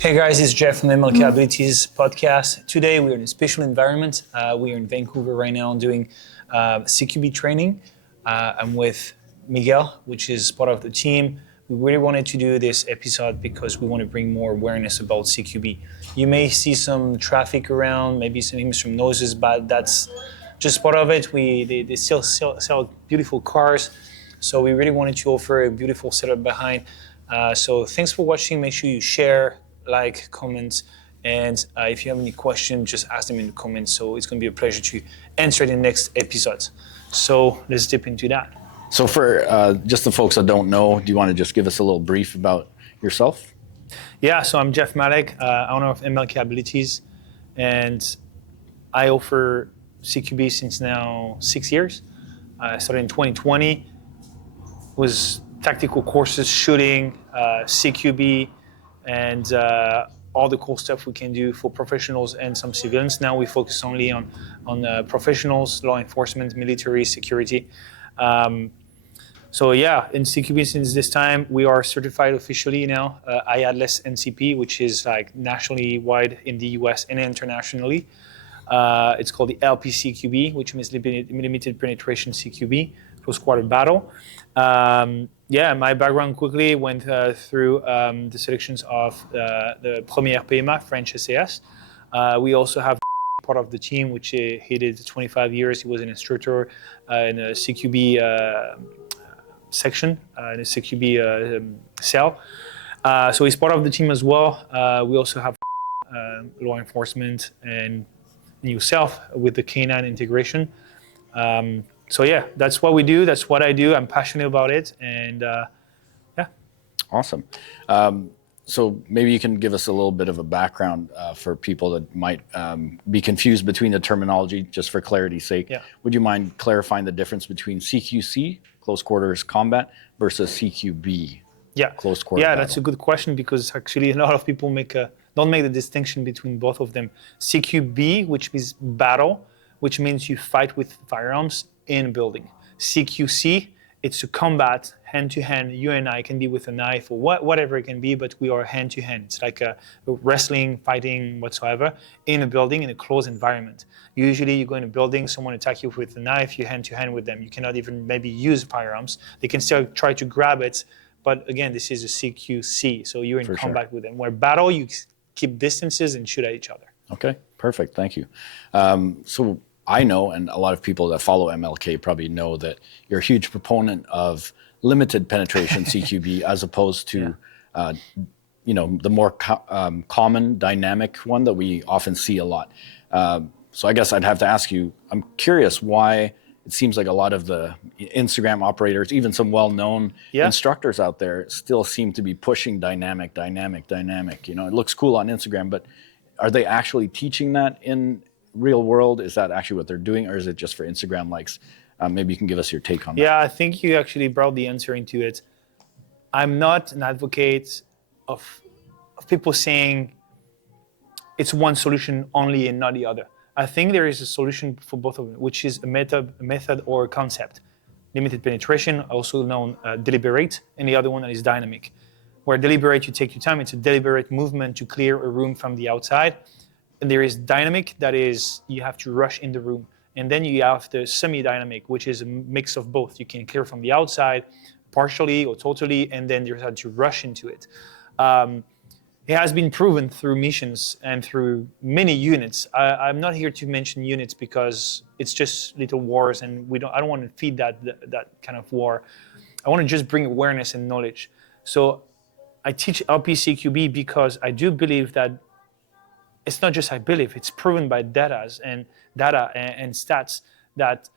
Hey guys, it's Jeff from the ML Capabilities podcast. Today we're in a special environment. We're in Vancouver right now doing CQB training. I'm with Miguel, which is part of the team. We really wanted to do this episode because we want to bring more awareness about CQB. You may see some traffic around, maybe some noises, but that's just part of it. They still sell beautiful cars, so we really wanted to offer a beautiful setup behind. So thanks for watching. Make sure you share, like, comment, and if you have any questions, just ask them in the comments. So it's going to be a pleasure to answer in the next episode. So let's dip into that. So for just the folks that don't know, do you want to just give us a little brief about yourself? Yeah, so I'm Jeff Malek, owner of ML Capabilities, and I offer CQB since now 6 years. I started in 2020, was tactical courses, shooting, CQB, and all the cool stuff we can do for professionals and some civilians. Now we focus only on professionals, law enforcement, military, security. So yeah, in CQB since this time, we are certified officially now, IADLES NCP, which is like nationally wide in the US and internationally. It's called the LP CQB, which means limited penetration CQB, close quarter battle. Yeah, my background quickly went through the selections of the Première PMA, French SAS. We also have part of the team, which he did 25 years. He was an instructor in a CQB section, in a CQB cell. So he's part of the team as well. We also have law enforcement and yourself with the K9 integration. So yeah, that's what we do. That's what I do. I'm passionate about it, and yeah. Awesome. So maybe you can give us a little bit of a background for people that might be confused between the terminology, just for clarity's sake. Yeah. Would you mind clarifying the difference between CQC, close quarters combat, versus CQB, yeah, close quarter yeah, battle? That's a good question, because actually a lot of people don't make the distinction between both of them. CQB, which means battle, which means you fight with firearms in a building. CQC, it's a combat, hand-to-hand. You and I can be with a knife or whatever it can be, but we are hand-to-hand. It's like a wrestling, fighting, whatsoever, in a building, in a closed environment. Usually you go in a building, someone attacks you with a knife, you're hand-to-hand with them. You cannot even maybe use firearms. They can still try to grab it, but again, this is a CQC, so you're in combat with them. Where battle, you keep distances and shoot at each other. Okay, perfect, thank you. So I know, and a lot of people that follow MLK probably know, that you're a huge proponent of limited penetration CQB as opposed to, the more common dynamic one that we often see a lot. So I guess I'd have to ask you, I'm curious why it seems like a lot of the Instagram operators, even some well-known instructors out there, still seem to be pushing dynamic. You know, it looks cool on Instagram, but are they actually teaching that in real world? Is that actually what they're doing, or is it just for Instagram likes? Maybe you can give us your take on that. Yeah, I think you actually brought the answer into it. I'm not an advocate of people saying it's one solution only and not the other. I think there is a solution for both of them, which is a method or a concept. Limited penetration, also known deliberate, and the other one is dynamic. Where deliberate, you take your time. It's a deliberate movement to clear a room from the outside. And there is dynamic, that is, you have to rush in the room. And then you have the semi-dynamic, which is a mix of both. You can clear from the outside, partially or totally, and then you have to rush into it. It has been proven through missions and through many units. I'm not here to mention units because it's just little wars, and I don't want to feed that kind of war. I want to just bring awareness and knowledge. So I teach LP CQB because I do believe that it's not just I believe, it's proven by data and stats that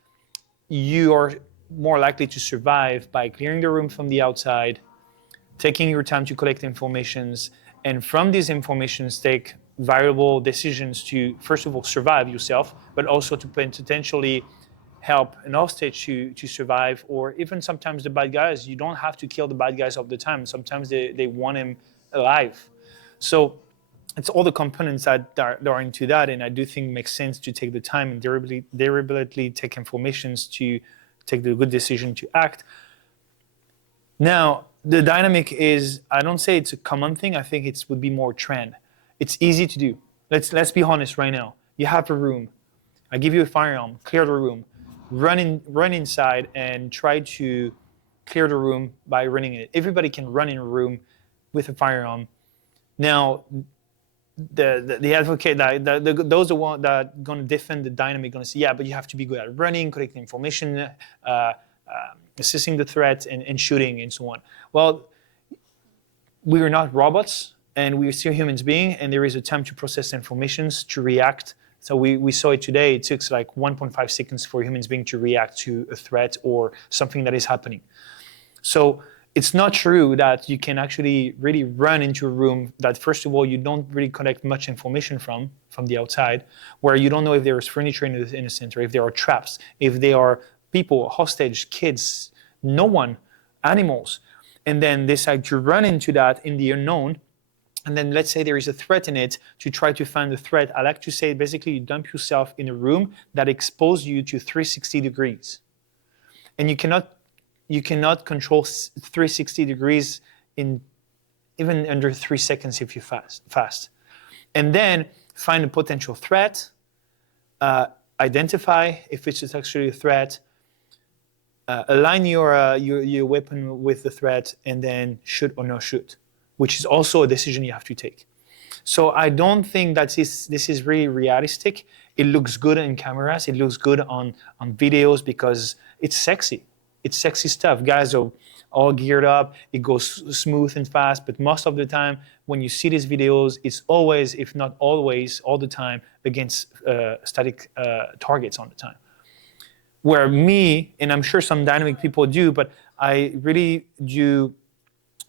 you are more likely to survive by clearing the room from the outside, taking your time to collect informations, and from these informations take variable decisions to, first of all, survive yourself, but also to potentially help an hostage to survive, or even sometimes the bad guys. You don't have to kill the bad guys all the time. Sometimes they want him alive. So it's all the components that are into that, and I do think it makes sense to take the time and deliberately take informations to take the good decision to act. Now, the dynamic is, I don't say it's a common thing. I think it would be more trend. It's easy to do. Let's be honest right now. You have a room. I give you a firearm, clear the room, run inside and try to clear the room by running it. Everybody can run in a room with a firearm. Now, the advocate, those are one that going to defend the dynamic, going to say, yeah, but you have to be good at running, collecting information, assessing the threat, and shooting, and so on. Well, we are not robots, and we are still human beings, and there is a time to process informations, to react. So we saw it today. It took like 1.5 seconds for humans being to react to a threat or something that is happening. So it's not true that you can actually really run into a room that, first of all, you don't really collect much information from the outside, where you don't know if there is furniture in the center, if there are traps, if there are people, hostage, kids, no one, animals, and then decide to run into that in the unknown. And then let's say there is a threat in it, to try to find the threat. I like to say basically you dump yourself in a room that exposes you to 360 degrees. And you cannot control 360 degrees in even under 3 seconds if you fast. And then find a potential threat, identify if it's actually a threat, align your weapon with the threat, and then shoot or no shoot, which is also a decision you have to take. So I don't think that this is really realistic. It looks good in cameras. It looks good on videos because it's sexy. It's sexy stuff. Guys are all geared up. It goes smooth and fast. But most of the time, when you see these videos, it's always, if not always, all the time against static targets all the time. Where me, and I'm sure some dynamic people do, but I really do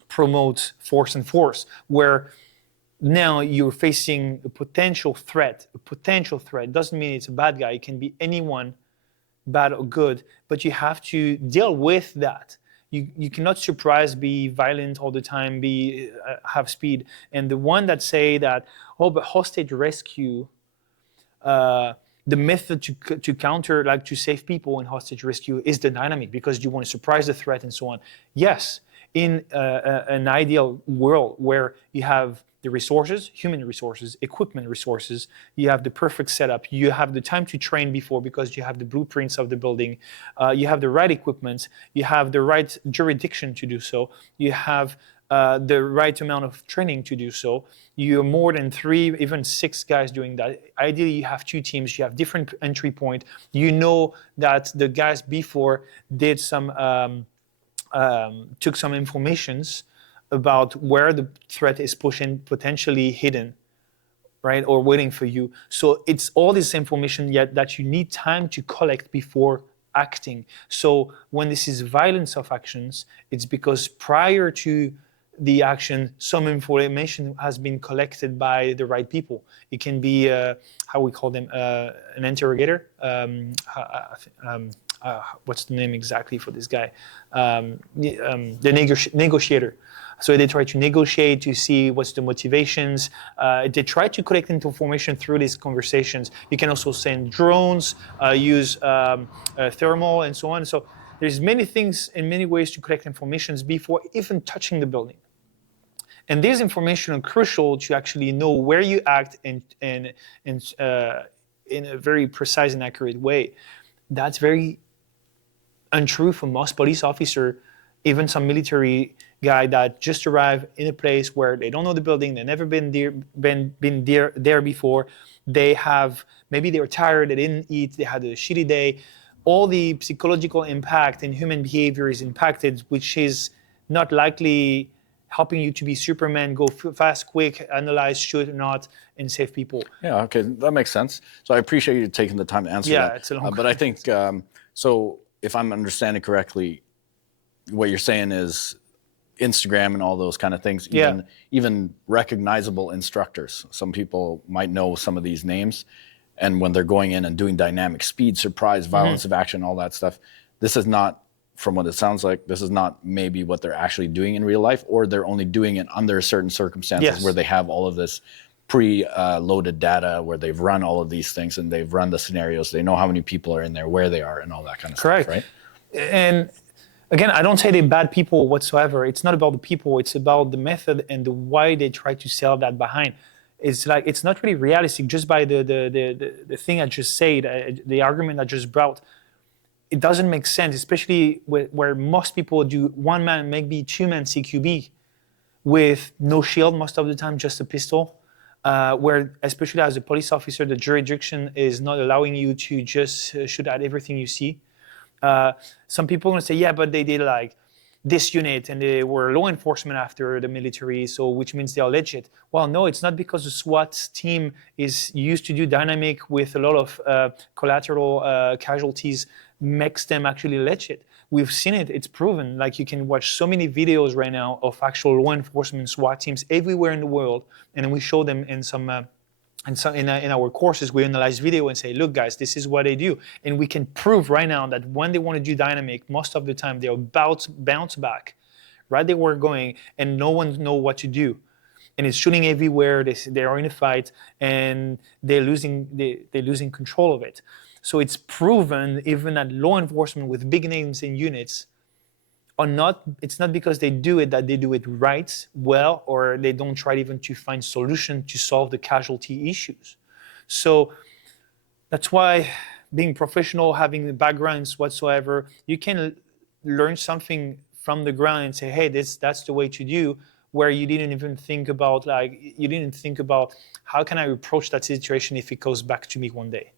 promote force and force, where now you're facing a potential threat. A potential threat doesn't mean it's a bad guy. It can be anyone, bad or good, but you have to deal with that. You cannot surprise, be violent all the time, have speed. And the one that say that, oh, but hostage rescue, the method to counter, like to save people in hostage rescue, is the dynamic because you want to surprise the threat and so on. Yes, in an ideal world where you have the resources, human resources, equipment resources, you have the perfect setup, you have the time to train before because you have the blueprints of the building, you have the right equipment, you have the right jurisdiction to do so, you have the right amount of training to do so. You're more than 3, even 6 guys doing that. Ideally, you have 2 teams, you have different entry point. You know that the guys before did some, took some informations about where the threat is potentially hidden, right, or waiting for you. So it's all this information yet that you need time to collect before acting. So when this is violence of actions, it's because prior to the action, some information has been collected by the right people. It can be, how we call them, an interrogator. What's the name exactly for this guy? The negotiator. So they try to negotiate to see what's the motivations. They try to collect information through these conversations. You can also send drones, use thermal, and so on. So there's many things and many ways to collect information before even touching the building. And these information are crucial to actually know where you act in a very precise and accurate way. That's very untrue for most police officer, even some military guy that just arrived in a place where they don't know the building, they've never been there before. Maybe they were tired, they didn't eat, they had a shitty day. All the psychological impact in human behavior is impacted, which is not likely helping you to be Superman, go fast, quick, analyze, shoot or not, and save people. Yeah, okay, that makes sense. So I appreciate you taking the time to answer that. Yeah, it's a long but I think, so if I'm understanding correctly, what you're saying is Instagram and all those kind of things, even recognizable instructors. Some people might know some of these names, and when they're going in and doing dynamic speed, surprise, violence of action, all that stuff, this is not, from what it sounds like, this is not maybe what they're actually doing in real life, or they're only doing it under certain circumstances where they have all of this pre-loaded data, where they've run all of these things and they've run the scenarios. They know how many people are in there, where they are, and all that kind of stuff, right? And Again, I don't say they're bad people whatsoever. It's not about the people. It's about the method and the why they try to sell that behind. It's like it's not really realistic. Just by the thing I just said, the argument I just brought, it doesn't make sense. Especially where most people do one man, maybe two man CQB, with no shield most of the time, just a pistol. Where especially as a police officer, the jurisdiction is not allowing you to just shoot at everything you see. Some people are going to say, yeah, but they did like this unit and they were law enforcement after the military, so which means they are legit. Well, no, it's not because the SWAT team is used to do dynamic with a lot of collateral casualties makes them actually legit. We've seen it, it's proven. Like you can watch so many videos right now of actual law enforcement SWAT teams everywhere in the world, and we show them in some and so in our courses, we analyze video and say, look, guys, this is what they do. And we can prove right now that when they want to do dynamic, most of the time they'll bounce back right they were going, and no one knows what to do. And it's shooting everywhere. They are in a fight, and they're losing control of it. So it's proven even that law enforcement with big names and units are not, it's not because they do it that they do it right, well, or they don't try even to find solution to solve the casualty issues. So that's why being professional, having the backgrounds whatsoever, you can learn something from the ground and say, hey, that's the way to do, where you didn't even think about, how can I approach that situation if it goes back to me one day.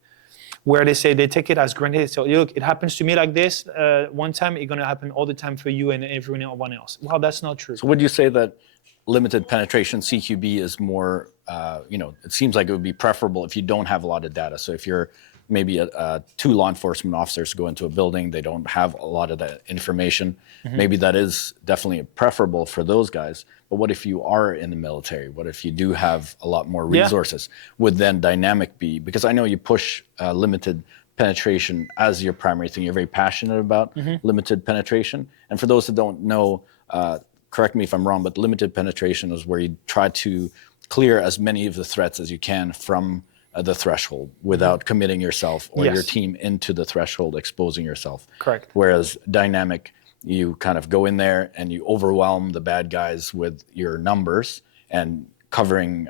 Where they say they take it as granted. So look, it happens to me like this one time, it's going to happen all the time for you and everyone else. Well, that's not true. So would you say that limited penetration CQB is more, it seems like it would be preferable if you don't have a lot of data. So if you're maybe two law enforcement officers go into a building, they don't have a lot of that information. Maybe that is definitely preferable for those guys. But what if you are in the military? What if you do have a lot more resources? Would then dynamic be, because I know you push limited penetration as your primary thing. You're very passionate about limited penetration. And for those that don't know, correct me if I'm wrong, but limited penetration is where you try to clear as many of the threats as you can from the threshold without committing yourself or your team into the threshold, exposing yourself. Correct. Whereas dynamic, you kind of go in there and you overwhelm the bad guys with your numbers and covering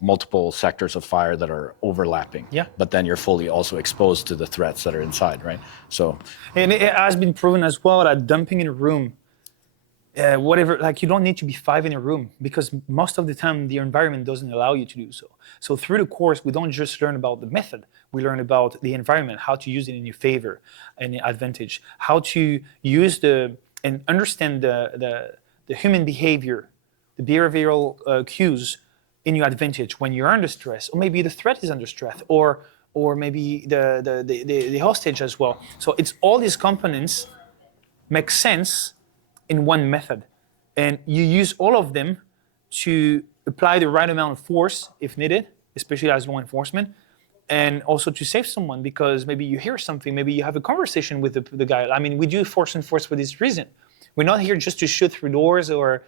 multiple sectors of fire that are overlapping. Yeah. But then you're fully also exposed to the threats that are inside, right? So. And it has been proven as well that dumping in a room, you don't need to be 5 in a room, because most of the time the environment doesn't allow you to do so. So through the course, we don't just learn about the method, we learn about the environment, how to use it in your favor and your advantage, how to use and understand the human behavior, the behavioral cues in your advantage when you're under stress, or maybe the threat is under stress, or maybe the hostage as well. So it's all these components make sense in one method, and you use all of them to apply the right amount of force if needed, especially as law enforcement, and also to save someone, because maybe you hear something, maybe you have a conversation with the guy. I mean, we do force and force for this reason. We're not here just to shoot through doors or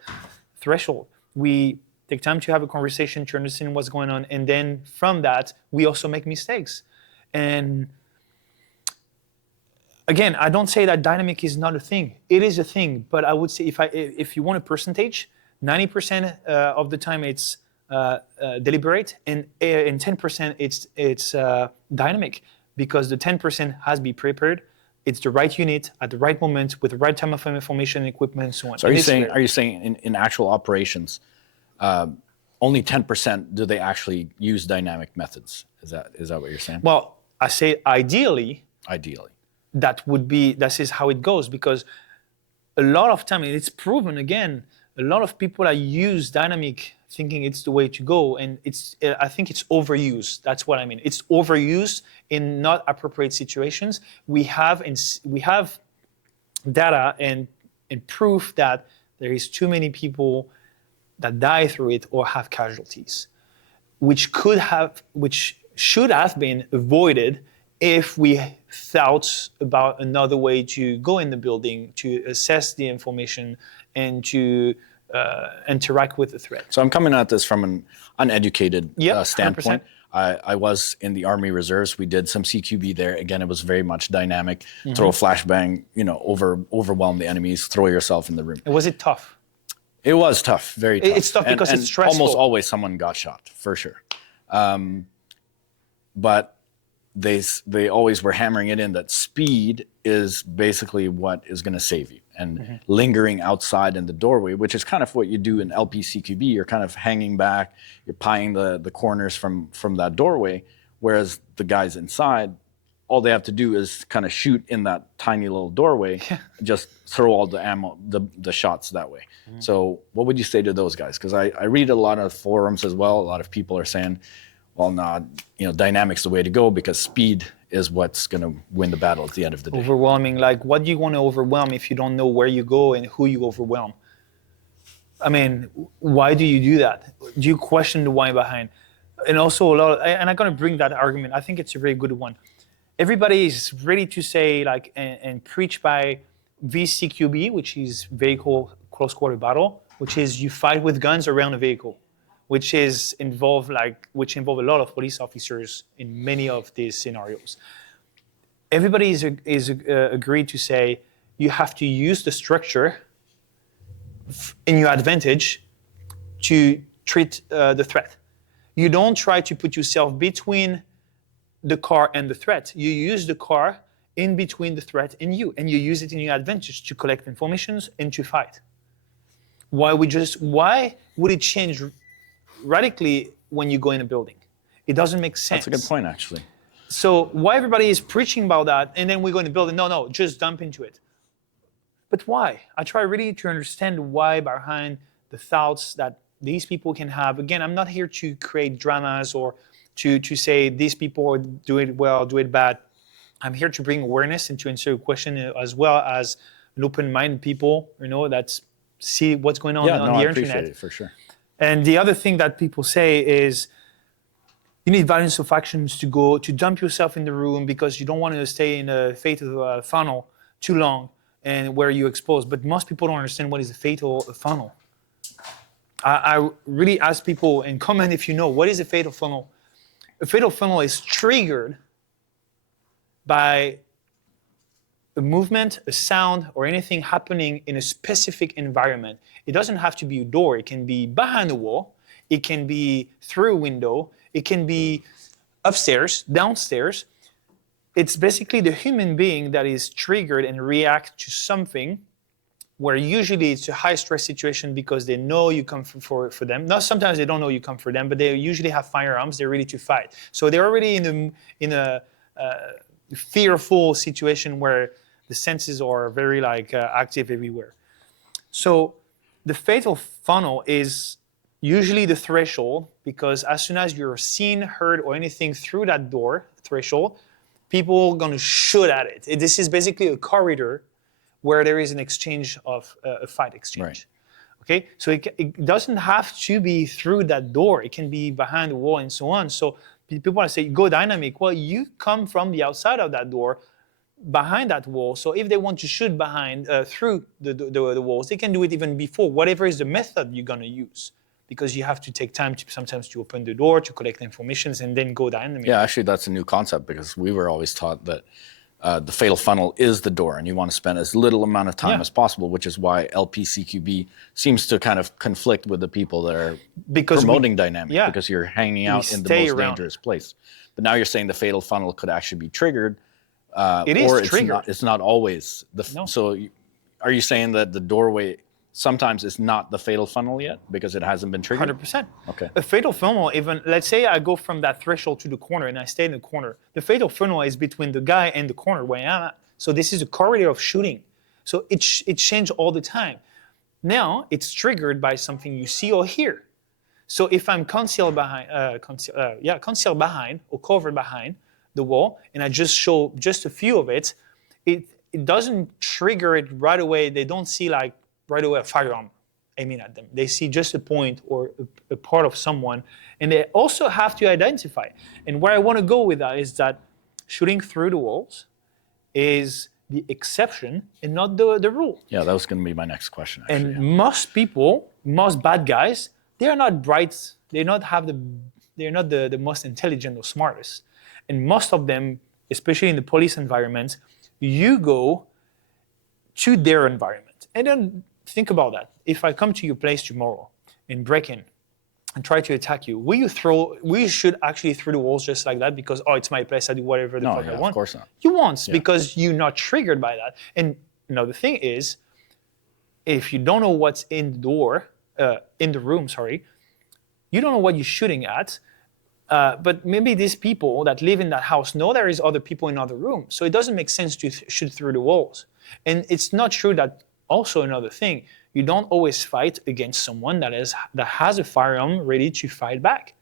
threshold. We take time to have a conversation to understand what's going on, and then from that, we also make mistakes. And again, I don't say that dynamic is not a thing. It is a thing, but I would say if you want a percentage, 90% of the time it's deliberate, and 10% it's dynamic, because the 10% has to be prepared. It's the right unit at the right moment with the right type of information, equipment, and so on. So are you saying in actual operations, only 10% do they actually use dynamic methods? Is that what you're saying? Well, I say ideally. That is how it goes, because a lot of time, and it's proven again, a lot of people that use dynamic thinking it's the way to go, and I think it's overused. That's what I mean. It's overused in not appropriate situations. We have data and proof that there is too many people that die through it or have casualties, which should have been avoided if we thought about another way to go in the building, to assess the information, and to interact with the threat. So I'm coming at this from an uneducated standpoint. I was in the Army Reserves. We did some CQB there. Again, it was very much dynamic. Throw a flashbang, overwhelm the enemies, throw yourself in the room. Was it tough? It was tough, very tough. It's tough because it's stressful. Almost always someone got shot, for sure. But they always were hammering it in that speed is basically what is going to save you. And lingering outside in the doorway, which is kind of what you do in LP CQB, you're kind of hanging back, you're pieing the corners from that doorway, whereas the guys inside, all they have to do is kind of shoot in that tiny little doorway, just throw all the ammo, the shots that way. So what would you say to those guys? Because I read a lot of forums as well. A lot of people are saying, well, no, dynamic's the way to go because speed is what's going to win the battle at the end of the day. Overwhelming. Like, what do you want to overwhelm if you don't know where you go and who you overwhelm? I mean, why do you do that? Do you question the why behind? And also and I'm going to bring that argument. I think it's a very good one. Everybody is ready to say and preach by VCQB, which is vehicle close quarter battle, which is you fight with guns around a vehicle, which involve a lot of police officers in many of these scenarios. Everybody is agreed to say you have to use the structure in your advantage to treat the threat. You don't try to put yourself between the car and the threat. You use the car in between the threat and you use it in your advantage to collect informations and to fight. Why would it change radically when you go in a building? It doesn't make sense. That's a good point, actually. So why everybody is preaching about that, and then we go in the building? No, just dump into it. But why? I try really to understand why behind the thoughts that these people can have. Again, I'm not here to create dramas or to say these people do it well, do it bad. I'm here to bring awareness and to answer a question as well as an open-minded people, that see what's going on on the internet. I appreciate it, for sure. And the other thing that people say is you need balance of actions to dump yourself in the room because you don't want to stay in a fatal funnel too long and where you're exposed. But most people don't understand what is a fatal funnel. I really ask people and comment if you know, what is a fatal funnel? A fatal funnel is triggered by a movement, a sound, or anything happening in a specific environment. It doesn't have to be a door. It can be behind a wall. It can be through a window. It can be upstairs, downstairs. It's basically the human being that is triggered and react to something where usually it's a high stress situation because they know you come for them. Now, sometimes they don't know you come for them, but they usually have firearms. They're ready to fight. So they're already in a fearful situation where the senses are very active everywhere. So the fatal funnel is usually the threshold because as soon as you're seen, heard, or anything through that door threshold, people are going to shoot at it. This is basically a corridor where there is an exchange of a fight exchange. Right. Okay, so it doesn't have to be through that door. It can be behind the wall and so on. So people want to say, go dynamic. Well, you come from the outside of that door, behind that wall. So if they want to shoot behind, through the walls, they can do it even before, whatever is the method you're going to use. Because you have to take time sometimes to open the door, to collect information, and then go dynamic. Yeah, actually, that's a new concept because we were always taught that the fatal funnel is the door and you want to spend as little amount of time as possible, which is why LPCQB seems to kind of conflict with the people that are promoting dynamic because you're hanging out in the most dangerous place. But now you're saying the fatal funnel could actually be triggered. It's not always. So are you saying that the doorway sometimes it's not the fatal funnel yet because it hasn't been triggered? 100%. Okay. A fatal funnel, even, let's say I go from that threshold to the corner and I stay in the corner. The fatal funnel is between the guy and the corner where I am at. So this is a corridor of shooting. So it changes all the time. Now it's triggered by something you see or hear. So if I'm concealed behind or covered behind the wall and I just show just a few of it, it doesn't trigger it right away. They don't see right away a firearm aiming at them. They see just a point or a part of someone, and they also have to identify. And where I want to go with that is that shooting through the walls is the exception and not the rule. Yeah, that was going to be my next question, actually. And most people, most bad guys, they are not bright. They don't have they're not the most intelligent or smartest. And most of them, especially in the police environment, you go to their environment. And then think about that. If I come to your place tomorrow and break in and try to attack you, will you should actually through the walls just like that because, oh, it's my place, I do whatever the fuck I want? Of course not. You won't, because you're not triggered by that. And the thing is, if you don't know what's in the room, you don't know what you're shooting at. But maybe these people that live in that house know there is other people in other rooms. So it doesn't make sense to shoot through the walls. And it's not true that, also another thing, you don't always fight against someone that has a firearm ready to fight back.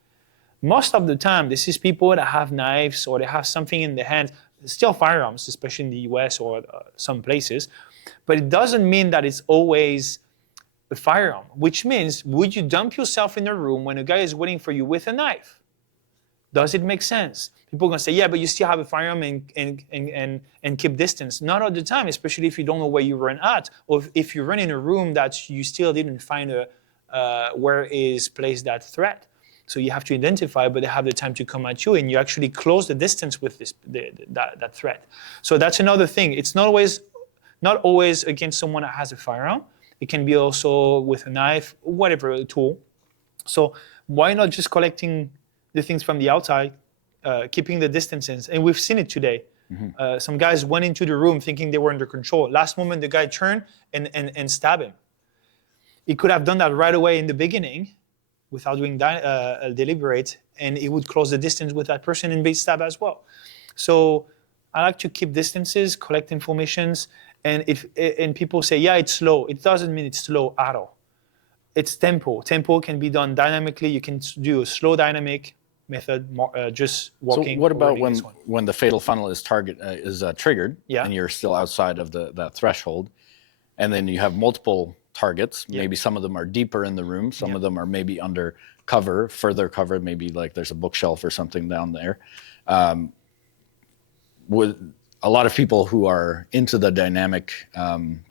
Most of the time, this is people that have knives or they have something in their hands, still firearms, especially in the US or some places. But it doesn't mean that it's always a firearm, which means, would you dump yourself in a room when a guy is waiting for you with a knife? Does it make sense? People are going to say, yeah, but you still have a firearm and keep distance. Not all the time, especially if you don't know where you run at, or if you run in a room that you still didn't find where is placed that threat. So you have to identify, but they have the time to come at you, and you actually close the distance with that threat. So that's another thing. It's not always against someone that has a firearm. It can be also with a knife, whatever, a tool. So why not just collecting the things from the outside, keeping the distances? And we've seen it today. Mm-hmm. Some guys went into the room thinking they were under control. Last moment, the guy turned and stabbed him. He could have done that right away in the beginning without doing deliberate, and he would close the distance with that person and be stabbed as well. So I like to keep distances, collect informations, and people say, yeah, it's slow. It doesn't mean it's slow at all. It's tempo. Tempo can be done dynamically. You can do a slow dynamic method, just walking. So what about when the fatal funnel is triggered, and you're still outside of that threshold, and then you have multiple targets? Maybe some of them are deeper in the room, some of them are maybe under cover, further cover, maybe like there's a bookshelf or something down there. With a lot of people who are into the dynamic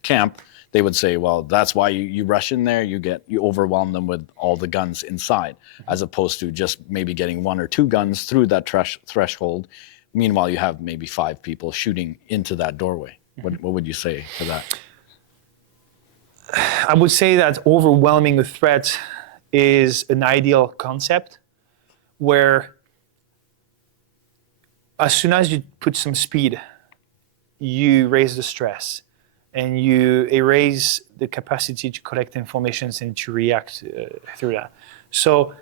camp, they would say, well, that's why you rush in there, you overwhelm them with all the guns inside, as opposed to just maybe getting one or two guns through that threshold. Meanwhile, you have maybe 5 people shooting into that doorway. What would you say to that? I would say that overwhelming a threat is an ideal concept where as soon as you put some speed, you raise the stress and you erase the capacity to collect information and to react through that. So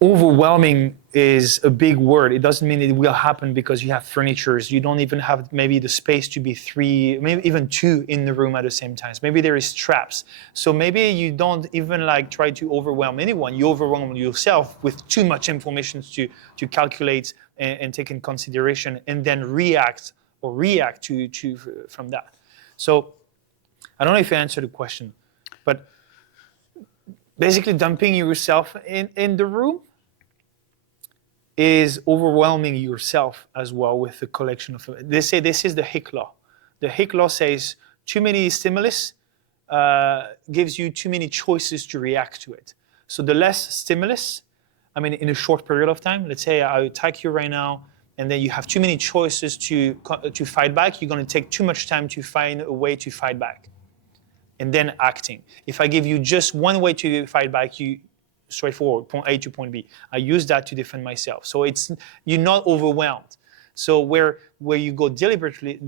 overwhelming is a big word. It doesn't mean it will happen because you have furnitures. You don't even have maybe the space to be 3, maybe even 2 in the room at the same time. Maybe there is traps. So maybe you don't even try to overwhelm anyone. You overwhelm yourself with too much information to calculate and take in consideration, and then react to from that. So I don't know if I answered the question, but basically dumping yourself in the room is overwhelming yourself as well with the collection of. They say this is the Hick law. The Hick law says too many stimulus gives you too many choices to react to it. So the less stimulus, in a short period of time, let's say I attack you right now, and then you have too many choices to fight back, you're going to take too much time to find a way to fight back. And then acting. If I give you just one way to fight back, you straightforward, point A to point B. I use that to defend myself. So you're not overwhelmed. So where you go deliberately,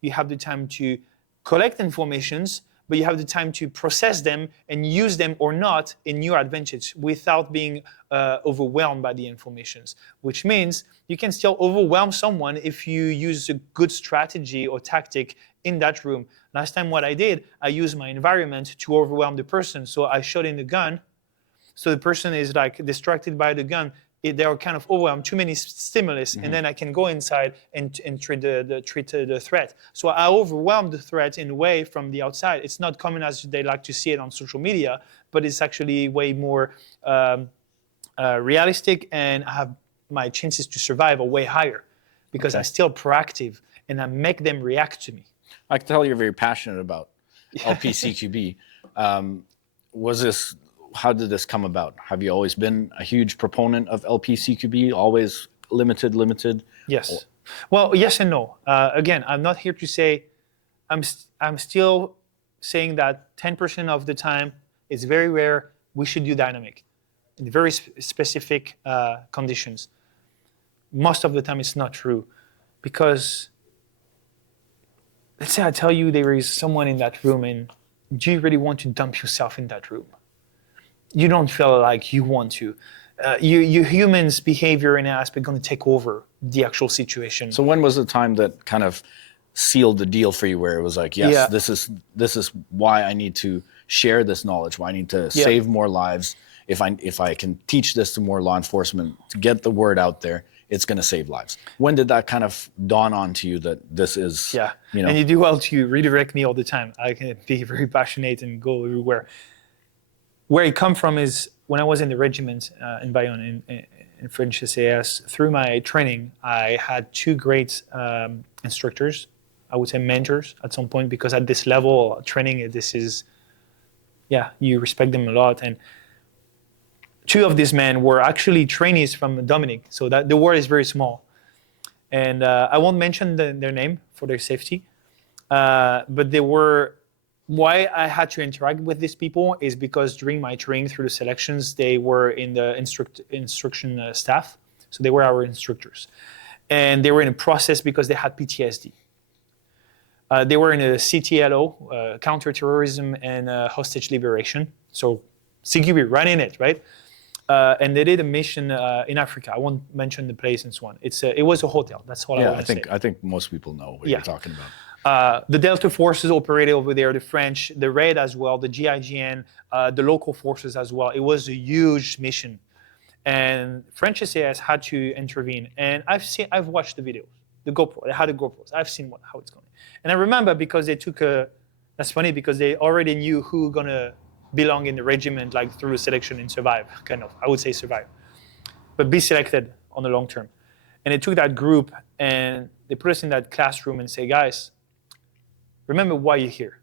you have the time to collect informations, but you have the time to process them and use them or not in your advantage without being overwhelmed by the informations, which means you can still overwhelm someone if you use a good strategy or tactic in that room. Last time what I did, I used my environment to overwhelm the person. So I shot in the gun. So the person is distracted by the gun. They are kind of overwhelmed, too many stimulus, and then I can go inside and treat the threat. So I overwhelm the threat in a way from the outside. It's not common as they like to see it on social media, but it's actually way more realistic, and I have my chances to survive are way higher because I'm still proactive and I make them react to me. I can tell you're very passionate about LP CQB. how did this come about? Have you always been a huge proponent of LP CQB? Always limited? Yes. Well, yes and no. Again, I'm not here to say. I'm still saying that 10% of the time it's very rare. We should do dynamic in very specific conditions. Most of the time, it's not true, because let's say I tell you there is someone in that room, and do you really want to dump yourself in that room? You don't feel like you want to. Your humans' behavior and aspect going to take over the actual situation. So when was the time that kind of sealed the deal for you, where it was like, yes, Yeah. this is why I need to share this knowledge, why I need to save more lives. If I can teach this to more law enforcement, to get the word out there, it's going to save lives. When did that kind of dawn on to you that this is, you know? And you do well to redirect me all the time. I can be very passionate and go everywhere. Where it come from is when I was in the regiment in Bayonne in French SAS. Through my training, I had two great instructors. I would say mentors at some point, because at this level of training, this is, you respect them a lot. And two of these men were actually trainees from Dominic, so that the world is very small. And I won't mention their name for their safety, but they were. Why I had to interact with these people is because during my training through the selections, they were in the instruction staff, so they were our instructors, and they were in a process because they had PTSD. They were in a CTLO, counterterrorism and hostage liberation, so CQB right in it, right? And they did a mission in Africa. I won't mention the place and so on. It was a hotel. That's all I want to say. I think most people know what you're talking about. The Delta forces operated over there, the French, the Red as well, the GIGN, the local forces as well. It was a huge mission, and French SAS had to intervene. And I've watched the videos, the GoPro. They had the GoPros. I've seen how it's going. And I remember because they took that's funny, because they already knew who gonna belong in the regiment, like through the selection and survive, kind of. I would say survive, but be selected on the long term. And they took that group and they put us in that classroom and say, guys, remember why you're here,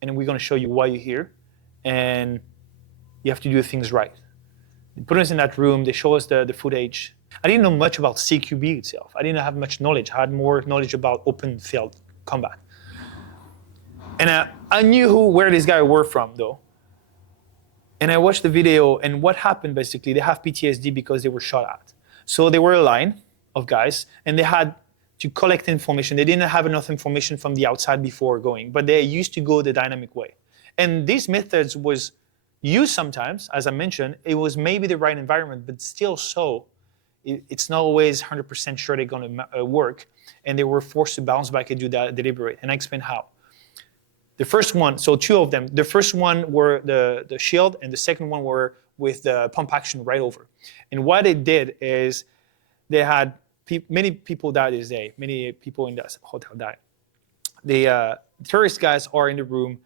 and we're going to show you why you're here, and you have to do things right. They put us in that room. They show us the footage. I didn't know much about CQB itself. I didn't have much knowledge. I had more knowledge about open field combat. And I knew where these guys were from, though. And I watched the video, and what happened, basically, they have PTSD because they were shot at. So they were a line of guys, and they had to collect information. They didn't have enough information from the outside before going, but they used to go the dynamic way. And these methods was used sometimes, as I mentioned. It was maybe the right environment, but still it's not always 100% sure they're going to work. And they were forced to bounce back and do that deliberate. And I explain how. The first one, so two of them, the first one were the shield, and the second one were with the pump action right over. And what they did is they had many people died this day. Many people in that hotel died. The terrorist guys are in the room,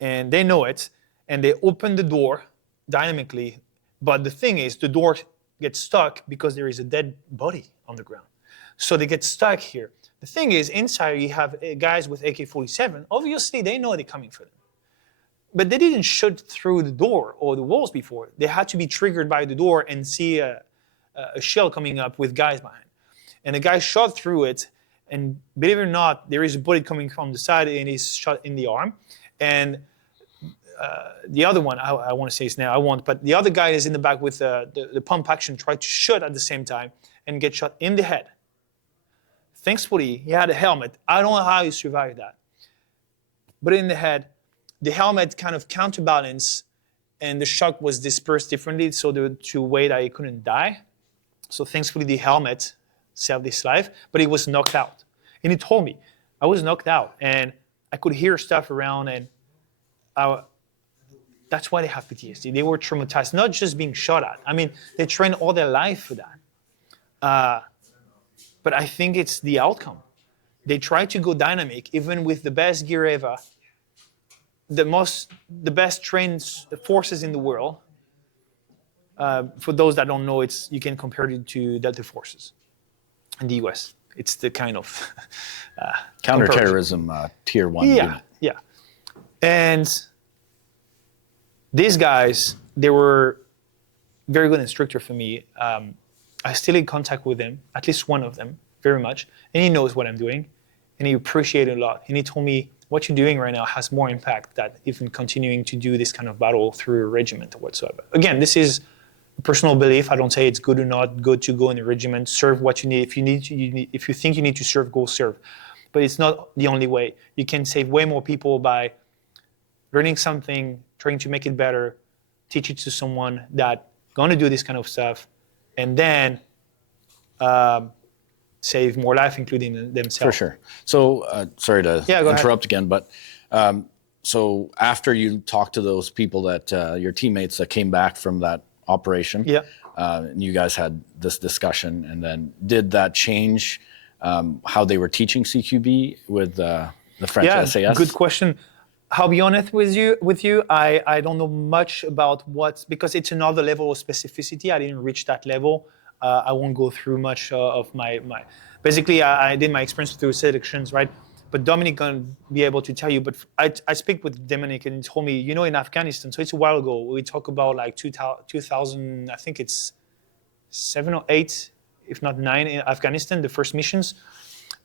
and they know it, and they open the door dynamically. But the thing is, the door gets stuck because there is a dead body on the ground. So they get stuck here. The thing is, inside you have guys with AK-47. Obviously, they know they're coming for them. But they didn't shoot through the door or the walls before. They had to be triggered by the door and see a shell coming up with guys behind. And the guy shot through it, and believe it or not, there is a bullet coming from the side, and he's shot in the arm. And the other one, I want to say his name, I won't, but the other guy is in the back with the pump action, tried to shoot at the same time and get shot in the head. Thankfully, he had a helmet. I don't know how he survived that. But in the head, the helmet kind of counterbalanced, and the shock was dispersed differently, so to way that he couldn't die. So thankfully, the helmet saved his life, but he was knocked out. And he told me, I was knocked out, and I could hear stuff around, and that's why they have PTSD. They were traumatized, not just being shot at. I mean, they trained all their life for that. But I think it's the outcome. They try to go dynamic, even with the best gear ever, the best trained forces in the world. For those that don't know, you can compare it to Delta forces in the US. It's the kind of counterterrorism tier 1 unit. Yeah. And these guys they were very good instructor for me. I still in contact with him, at least one of them, very much, and he knows what I'm doing, and he appreciated it a lot. And he told me, what you're doing right now has more impact than even continuing to do this kind of battle through a regiment or whatsoever. Again, this is a personal belief. I don't say it's good or not good to go in a regiment, serve what you need. If you need to, if you think you need to serve, go serve. But it's not the only way. You can save way more people by learning something, trying to make it better, teach it to someone that going to do this kind of stuff, and then save more life, including themselves. For sure. So, sorry to interrupt again, but so after you talked to those people that your teammates that came back from that operation, and you guys had this discussion, and then did that change how they were teaching CQB with the French SAS? Good question. I'll be honest with you. I don't know much about because it's another level of specificity. I didn't reach that level. I won't go through much of my. Basically, I did my experience through selections, right? But Dominic gonna be able to tell you. But I speak with Dominic and he told me, in Afghanistan. So it's a while ago. We talk about like 2000. I think it's 7 or 8, if not 9, in Afghanistan. The first missions.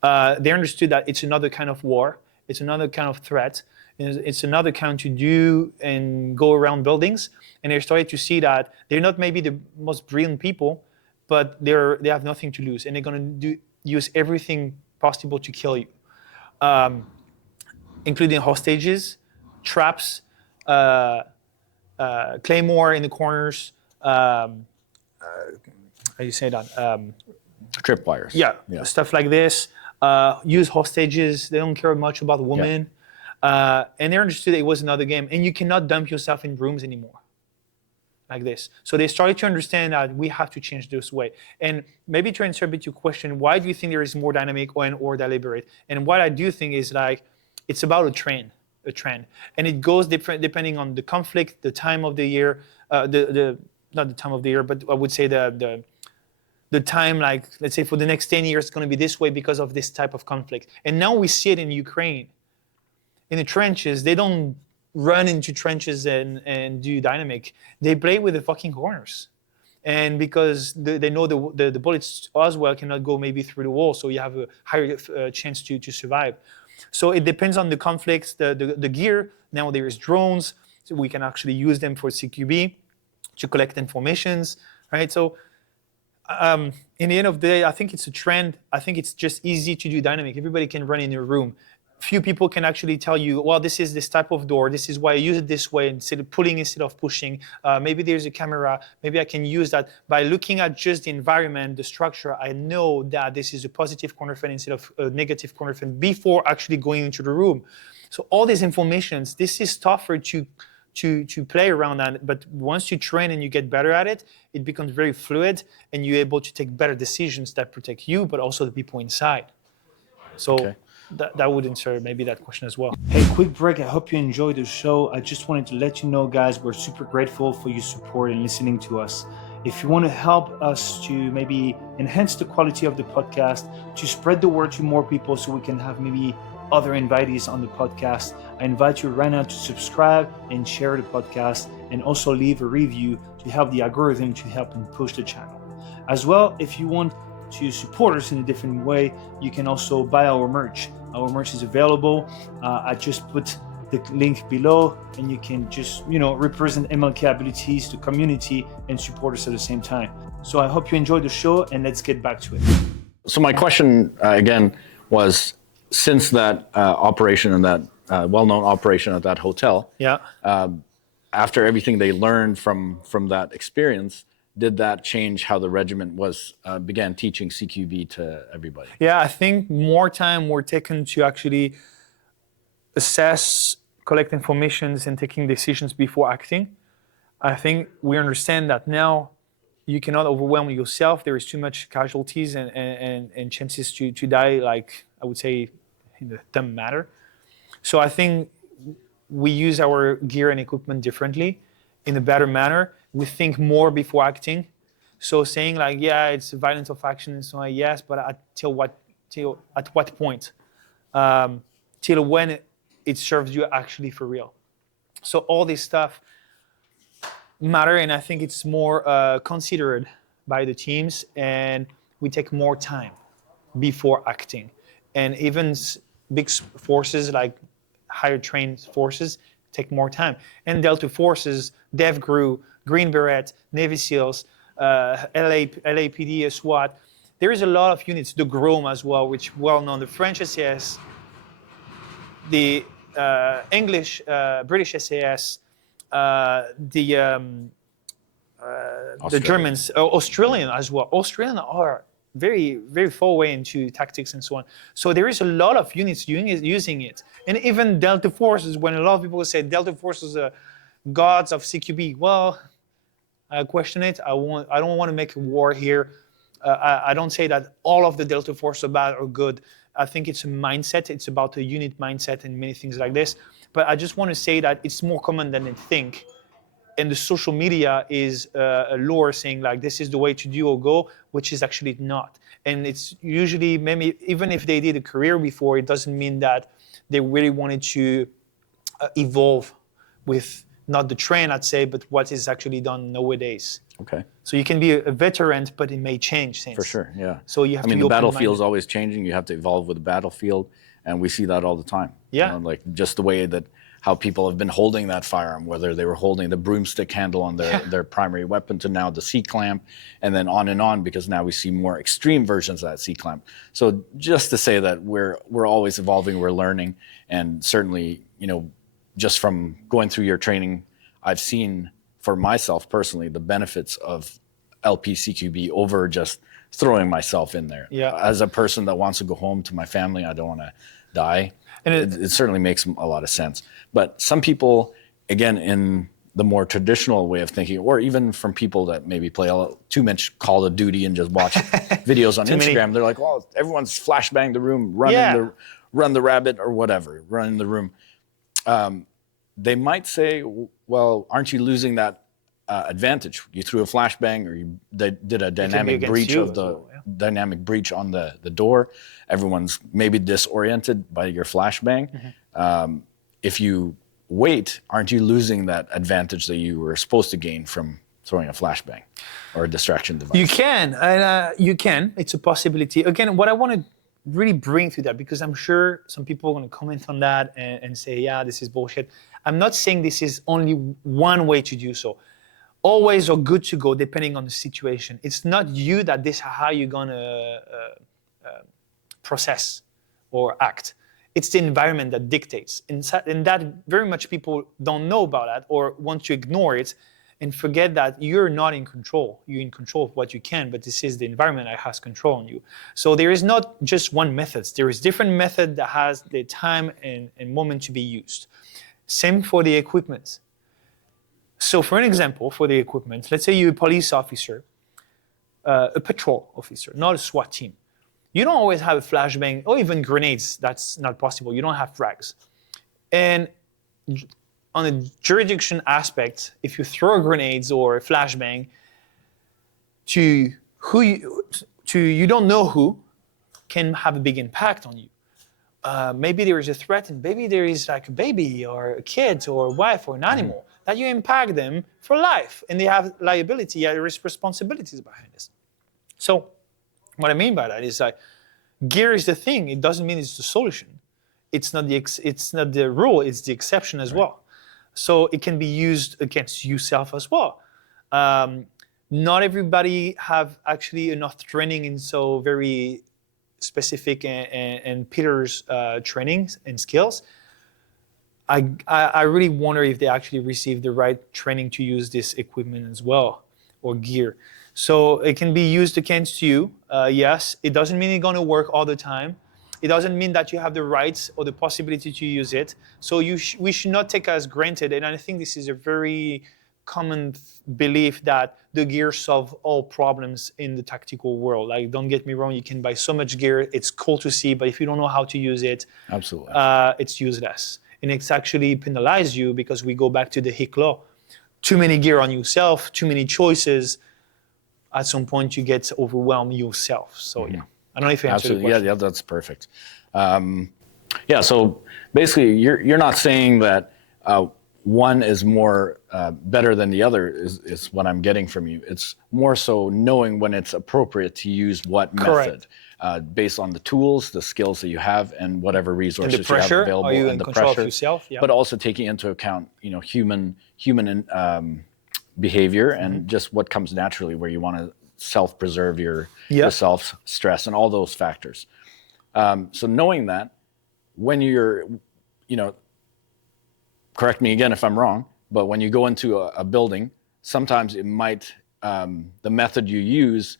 They understood that it's another kind of war. It's another kind of threat. It's another kind to do and go around buildings. And they started to see that they're not maybe the most brilliant people, but they have nothing to lose, and they're going to use everything possible to kill you, including hostages, traps, claymore in the corners. How do you say that? Tripwires. Yeah, stuff like this. Use hostages. They don't care much about women. And they understood it was another game. And you cannot dump yourself in rooms anymore like this. So they started to understand that we have to change this way. And maybe to answer a bit your question, why do you think there is more dynamic or deliberate? And what I do think is like, it's about a trend. And it goes different depending on the conflict, the time of the year, not the time of the year, but I would say the time, like, let's say for the next 10 years, it's going to be this way because of this type of conflict. And now we see it in Ukraine. In the trenches, they don't run into trenches and do dynamic. They play with the fucking corners. And because they know the bullets as well cannot go maybe through the wall, so you have a higher chance to survive. So it depends on the conflicts, the gear. Now there is drones, so we can actually use them for CQB to collect informations, right? So in the end of the day, I think it's a trend. I think it's just easy to do dynamic. Everybody can run in your room. Few people can actually tell you, well, this is this type of door. This is why I use it this way instead of pulling instead of pushing. Maybe there's a camera. Maybe I can use that. By looking at just the environment, the structure, I know that this is a positive corner fan instead of a negative corner fan before actually going into the room. So all these informations, this is tougher to play around that. But once you train and you get better at it, it becomes very fluid and you're able to take better decisions that protect you, but also the people inside. So. Okay. That would answer maybe that question as well. Hey, quick break. I hope you enjoyed the show. I just wanted to let you know, guys, we're super grateful for your support and listening to us. If you want to help us to maybe enhance the quality of the podcast, to spread the word to more people so we can have maybe other invitees on the podcast, I invite you right now to subscribe and share the podcast, and also leave a review to help the algorithm to help and push the channel. As well, if you want to support us in a different way, you can also buy our merch. Our merch is available. I just put the link below, and you can just, represent MLK abilities to community and support us at the same time. So I hope you enjoyed the show, and let's get back to it. So my question again was, since that operation and that well-known operation at that hotel, after everything they learned from that experience, did that change how the regiment began teaching CQB to everybody? Yeah, I think more time were taken to actually assess, collect informations, and taking decisions before acting. I think we understand that now you cannot overwhelm yourself. There is too much casualties and chances to die, like I would say, in the dumb matter. So I think we use our gear and equipment differently, in a better manner. We think more before acting. So saying like, it's violence of action and so on, yes, but at what point? Till when it serves you actually for real. So all this stuff, matter, and I think it's more considered by the teams, and we take more time before acting. And even big forces like higher trained forces take more time. And Delta forces, DevGRU, Green Beret, Navy SEALs, LAPD, SWAT. There is a lot of units, the GROM as well, which well known, the French SAS, the English, British SAS, the Germans, Australian as well. Australian are very, very far away into tactics and so on. So there is a lot of units using it. And even Delta forces, when a lot of people say Delta forces are gods of CQB, well, I question it. I don't want to make a war here. I don't say that all of the Delta forces are bad or good. I think it's a mindset. It's about a unit mindset and many things like this. But I just want to say that it's more common than they think. And the social media is a lure saying like this is the way to do or go, which is actually not. And it's usually, maybe even if they did a career before, it doesn't mean that they really wanted to evolve with not the trend, I'd say, but what is actually done nowadays. Okay. So you can be a veteran, but it may change things. For sure, yeah. So you have to be the battlefield is always changing. You have to evolve with the battlefield, and we see that all the time. Yeah. Like just the way that how people have been holding that firearm, whether they were holding the broomstick handle on their primary weapon to now the C-clamp, and then on, because now we see more extreme versions of that C-clamp. So just to say that we're always evolving, we're learning, and certainly, just from going through your training, I've seen for myself personally the benefits of LP CQB over just throwing myself in there. Yeah. As a person that wants to go home to my family, I don't want to die. And it certainly makes a lot of sense. But some people, again, in the more traditional way of thinking, or even from people that maybe play too much Call of Duty and just watch videos on Instagram, they're like, well, everyone's flashbang the room, run the rabbit or whatever, run in the room. They might say, well, aren't you losing that advantage? You threw a flashbang, or you did a dynamic breach of the dynamic breach on the door. Everyone's maybe disoriented by your flashbang. Mm-hmm. If you wait, aren't you losing that advantage that you were supposed to gain from throwing a flashbang or a distraction device? You can, you can. It's a possibility. Again, what I want to really bring to that, because I'm sure some people are going to comment on that and say, yeah, this is bullshit. I'm not saying this is only one way to do so. Always are good to go depending on the situation. It's not you that this how you're going to process or act. It's the environment that dictates. And that very much people don't know about that or want to ignore it and forget that you're not in control. You're in control of what you can, but this is the environment that has control on you. So there is not just one method. There is different method that has the time and moment to be used. Same for the equipment. So for an example, for the equipment, let's say you're a police officer, a patrol officer, not a SWAT team. You don't always have a flashbang or even grenades. That's not possible. You don't have frags. And on a jurisdiction aspect, if you throw grenades or a flashbang to you don't know who, can have a big impact on you. Maybe there is a threat, and maybe there is like a baby or a kid or a wife or an animal that you impact them for life, and they have liability, there is responsibilities behind this. So what I mean by that is like gear is the thing. It doesn't mean it's the solution. It's not the rule. It's the exception as well. So it can be used against yourself as well. Not everybody have actually enough training in so very specific and pillars trainings and skills. I really wonder if they actually receive the right training to use this equipment as well, or gear. So it can be used against you. Yes, it doesn't mean it's going to work all the time. It doesn't mean that you have the rights or the possibility to use it. So we should not take as granted. And I think this is a very common belief that the gear solve all problems in the tactical world. Like, don't get me wrong, you can buy so much gear. It's cool to see, but if you don't know how to use it, absolutely, it's useless. And it's actually penalize you, because we go back to the Hick law. Too many gear on yourself, too many choices. At some point, you get overwhelmed yourself. So yeah, I don't know if you answered the question. Yeah, that's perfect. So basically, you're not saying that one is more better than the other is what I'm getting from you. It's more so knowing when it's appropriate to use what method, based on the tools, the skills that you have, and whatever resources you have available, are you and in the control pressure. of yourself? Yeah. But also taking into account, human behavior and just what comes naturally, where you want to self-preserve yourself, stress, and all those factors. So knowing that, when you're, correct me again if I'm wrong, but when you go into a building, sometimes it might, the method you use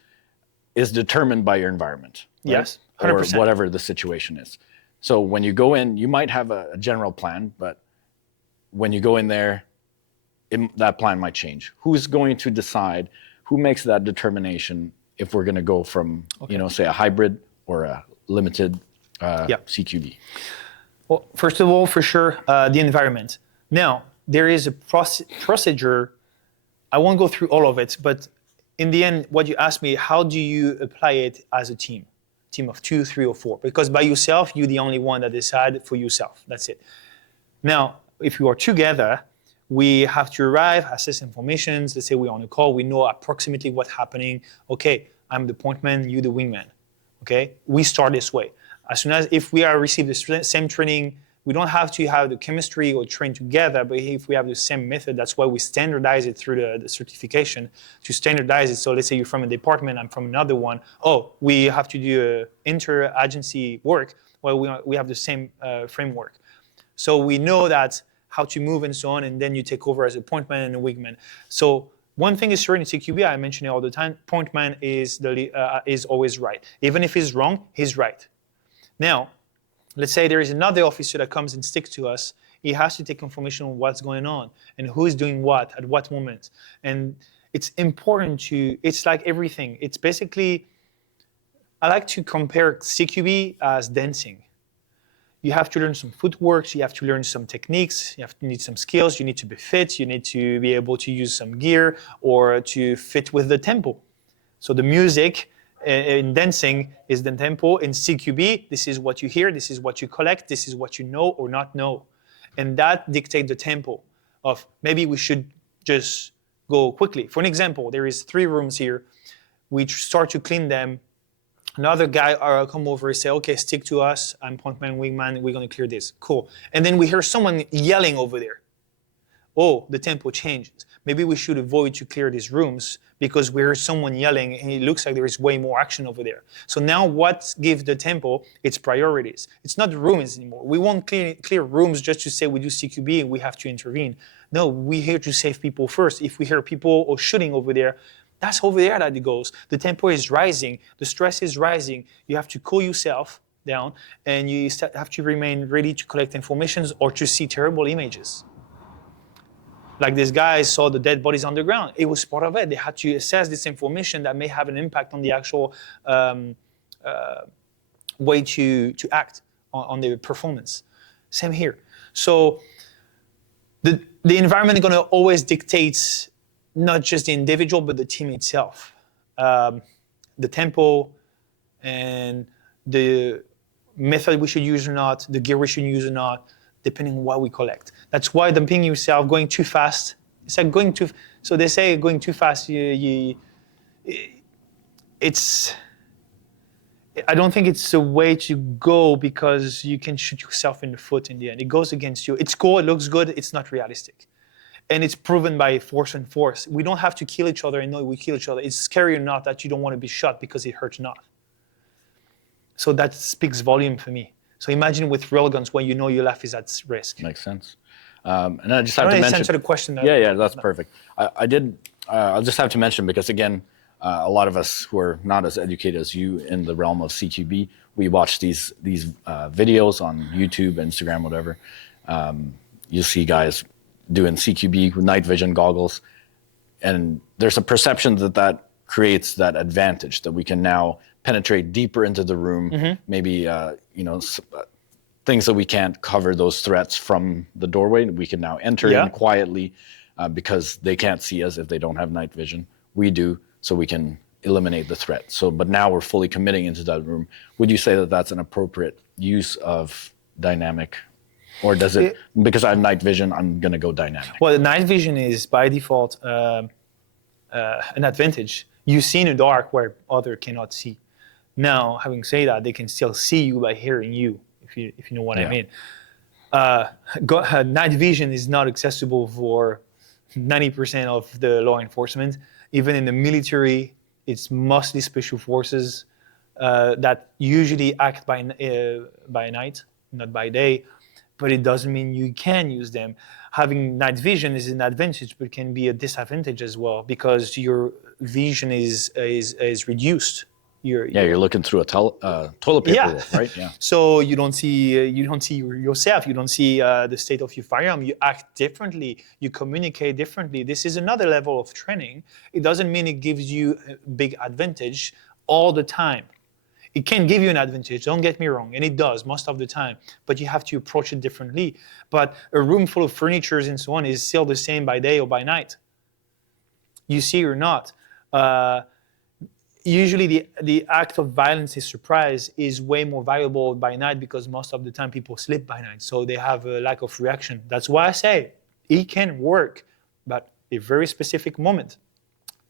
is determined by your environment. Right? Yes, 100%. Or whatever the situation is. So when you go in, you might have a general plan, but when you go in there, that plan might change. Who's going to decide? Who makes that determination if we're going to go from, say a hybrid or a limited CQB? Well, first of all, for sure, the environment. Now, there is a procedure. I won't go through all of it, but in the end, what you asked me, how do you apply it as a team of 2, 3, or 4? Because by yourself, you're the only one that decide for yourself. That's it. Now, if you are together, we have to arrive, assess information. Let's say we're on a call. We know approximately what's happening. Okay, I'm the point man, you the wingman. Okay, we start this way. As soon as if we are receive the same training, we don't have to have the chemistry or train together, but if we have the same method, that's why we standardize it through the certification to standardize it. So let's say you're from a department, I'm from another one. Oh, we have to do inter-agency work. Well, we have the same framework. So we know that how to move and so on, and then you take over as a point man and a wingman. So one thing is certain in CQB, I mention it all the time, point man is always right. Even if he's wrong, he's right. Now, let's say there is another officer that comes and sticks to us. He has to take information on what's going on and who is doing what at what moment. And it's important it's like everything. It's basically, I like to compare CQB as dancing. You have to learn some footwork, you have to learn some techniques, you need some skills, you need to be fit, you need to be able to use some gear or to fit with the tempo. So the music in dancing is the tempo. In CQB, this is what you hear, this is what you collect, this is what you know or not know. And that dictates the tempo of maybe we should just go quickly. For an example, there is 3 rooms here. We start to clean them. Another guy come over and say, okay, stick to us. I'm point man, wingman. We're going to clear this. Cool. And then we hear someone yelling over there. Oh, the tempo changes. Maybe we should avoid to clear these rooms because we hear someone yelling and it looks like there is way more action over there. So now what gives the tempo? It's priorities. It's not rooms anymore. We won't clear rooms just to say we do CQB and we have to intervene. No, we're here to save people first. If we hear people or shooting over there, that's over there that it goes. The tempo is rising. The stress is rising. You have to cool yourself down and you have to remain ready to collect information or to see terrible images. Like this guy saw the dead bodies on the ground. It was part of it. They had to assess this information that may have an impact on the actual way to act on the performance. Same here. So the environment is going to always dictate not just the individual, but the team itself. The tempo and the method we should use or not, the gear we should use or not, depending on what we collect. That's why dumping yourself, going too fast, it's like going too, so they say going too fast, I don't think it's the way to go because you can shoot yourself in the foot in the end. It goes against you. It's cool, it looks good, it's not realistic. And it's proven by force and force. We don't have to kill each other and know we kill each other. It's scary or not that you don't want to be shot because it hurts not. So that speaks volume for me. So imagine with railguns when you know your life is at risk. Makes sense. And I just have to mention. Answer the question. Yeah, that's perfect. I'll just have to mention because again, a lot of us who are not as educated as you in the realm of CQB, we watch these videos on YouTube, Instagram, whatever. You see guys doing CQB with night vision goggles, and there's a perception that creates that advantage that we can now penetrate deeper into the room, maybe things that we can't cover those threats from the doorway. We can now enter in quietly because they can't see us if they don't have night vision. We do, so we can eliminate the threat. So, but now we're fully committing into that room. Would you say that that's an appropriate use of dynamic Or does it, because I have night vision, I'm going to go dynamic? Well, the night vision is by default an advantage. You see in the dark where others cannot see. Now, having said that, they can still see you by hearing you, if you know what I mean. Night vision is not accessible for 90% of the law enforcement. Even in the military, it's mostly special forces that usually act by night, not by day. But it doesn't mean you can use them. Having night vision is an advantage, but can be a disadvantage as well because your vision is reduced. You're looking through a toilet paper roll, right? Yeah. So you don't see yourself. You don't see the state of your firearm. You act differently. You communicate differently. This is another level of training. It doesn't mean it gives you a big advantage all the time. It can give you an advantage, don't get me wrong, and it does most of the time, but you have to approach it differently. But a room full of furniture and so on is still the same by day or by night. You see or not. Usually the act of violence is surprise is way more valuable by night because most of the time people sleep by night, so they have a lack of reaction. That's why I say it can work, but a very specific moment.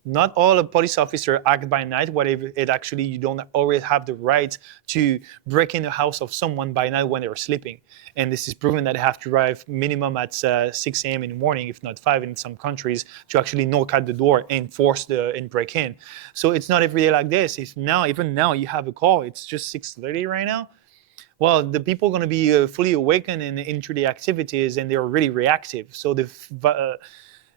Not all a police officer act by night, whatever it actually, you don't always have the right to break in the house of someone by night when they're sleeping. And this is proven that they have to arrive minimum at 6 a.m. in the morning, if not 5 in some countries, to actually knock at the door and and break in. So it's not every day like this. Even now you have a call, it's just 6:30 right now. Well, the people are going to be fully awakened and into the activities, and they're really reactive. So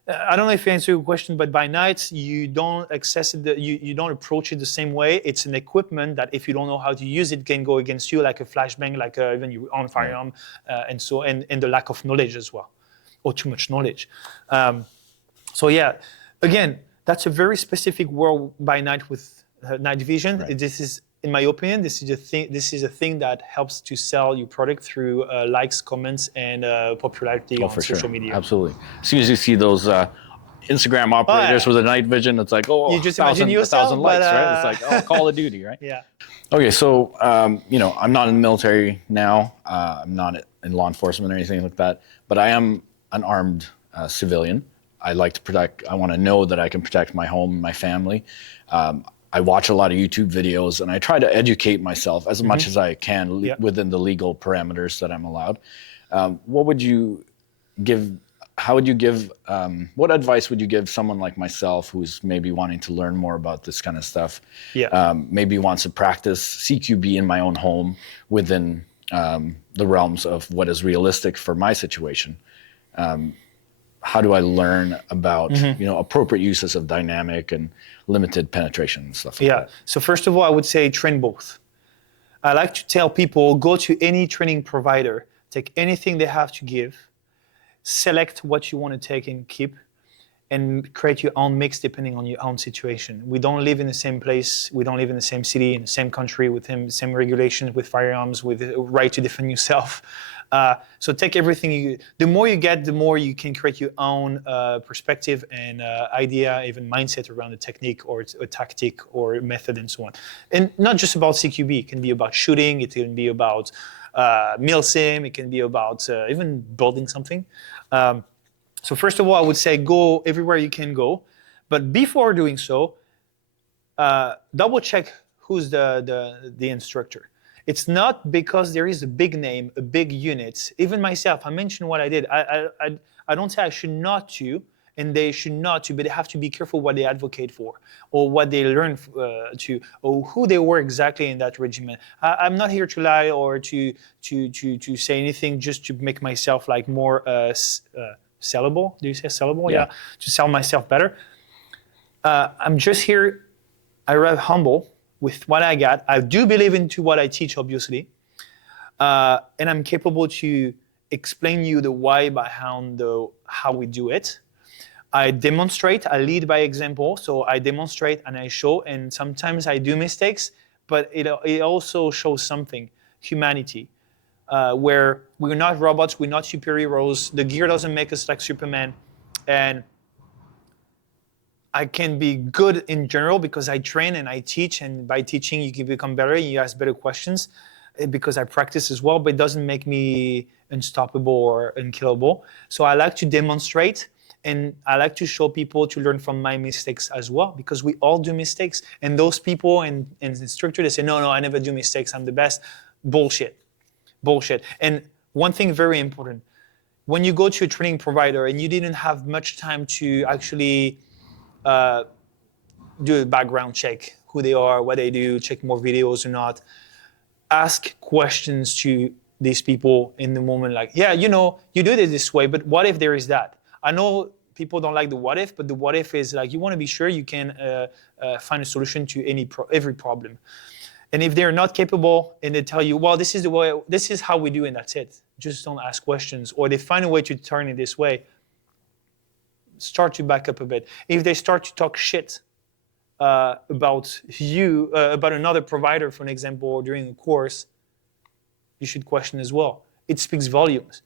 I don't know if I answer your question, but by night you don't access it. You don't approach it the same way. It's an equipment that, if you don't know how to use it, can go against you, like a flashbang, like even your own firearm, and the lack of knowledge as well, or too much knowledge. So yeah, again, that's a very specific world by night with night vision. Right. This is, in my opinion, this is a thing that helps to sell your product through likes, comments, and popularity on social media. Absolutely. As soon as you see those Instagram operators with a night vision, it's like, you just imagine yourself, 1,000 likes, right? It's like, Call of Duty, right? Yeah. Okay, so I'm not in the military now. I'm not in law enforcement or anything like that, but I am an armed civilian. I like to protect. I want to know that I can protect my home, my family. I watch a lot of YouTube videos, and I try to educate myself as much as I can within the legal parameters that I'm allowed. What would you give? How would you give? What advice would you give someone like myself who's maybe wanting to learn more about this kind of stuff? Yeah. Maybe wants to practice CQB in my own home within the realms of what is realistic for my situation. How do I learn about appropriate uses of dynamic and limited penetration and stuff like that? So first of all, I would say train both. I like to tell people, go to any training provider, take anything they have to give, select what you want to take and keep, and create your own mix depending on your own situation. We don't live in the same place, we don't live in the same city, in the same country, with the same regulations, with firearms, with the right to defend yourself. So take everything. The more you get, the more you can create your own perspective and idea, even mindset around a technique or a tactic or a method and so on. And not just about CQB. It can be about shooting. It can be about milsim. It can be about even building something. So first of all, I would say go everywhere you can go. But before doing so, double check who's the instructor. It's not because there is a big name, a big unit. Even myself, I mentioned what I did. I don't say I should not to, and they should not to, but they have to be careful what they advocate for, or what they learn to, or who they were exactly in that regiment. I'm not here to lie or to say anything just to make myself like more sellable. Do you say sellable? Yeah. To sell myself better. I'm just here. I arrive humble with what I got. I do believe into what I teach, obviously. And I'm capable to explain you the why behind how we do it. I demonstrate, I lead by example. So I demonstrate and I show, and sometimes I do mistakes, but it also shows something, humanity, where we're not robots, we're not superheroes. The gear doesn't make us like Superman. And I can be good in general because I train and I teach, and by teaching you can become better and you ask better questions because I practice as well, but it doesn't make me unstoppable or unkillable. So I like to demonstrate, and I like to show people to learn from my mistakes as well, because we all do mistakes. And those people and instructors, they say, no, I never do mistakes, I'm the best. Bullshit. And one thing very important, when you go to a training provider and you didn't have much time to actually do a background check, who they are, what they do, check more videos or not, ask questions to these people in the moment, like, yeah, you do it this way, but what if there is that? I know people don't like the what if, but the what if is like, you want to be sure you can find a solution to every problem. And if they're not capable and they tell you, well, this is the way, this is how we do, and that's it, just don't ask questions, or they find a way to turn it this way, start to back up a bit. If they start to talk shit about you, about another provider, for an example, or during a course, you should question as well. It speaks volumes.